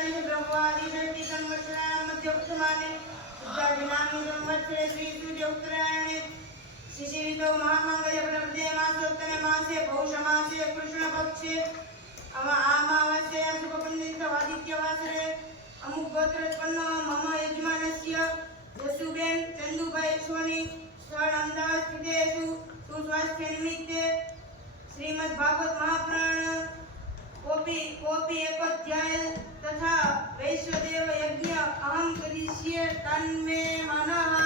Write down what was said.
वर्षाणि ब्रह्मादिषष्टि संवत्सराणां मध्ये उत्तमाने शुद्धादिनानि संवत्सरे श्रीसूर्य उत्तरायणे शिशिरितो महामङ्गलप्रदे मासोत्तरे मासे पौषमासे कृष्णपक्षे अमावास्यायां शुभपुण्यवादित्यवासरे अमुक गोत्रोत्पन्नो मम यजमानस्य जसुबेन चंदुभाई सोनी स्थळ अमदावाद स्थितेषु सुस्वास्थ्य निमित्ते श्रीमद् भागवत महापुराण कोपि एकोध्याय तथा वैश्वदेव यज्ञ अहं करिष्ये तन्मे मनः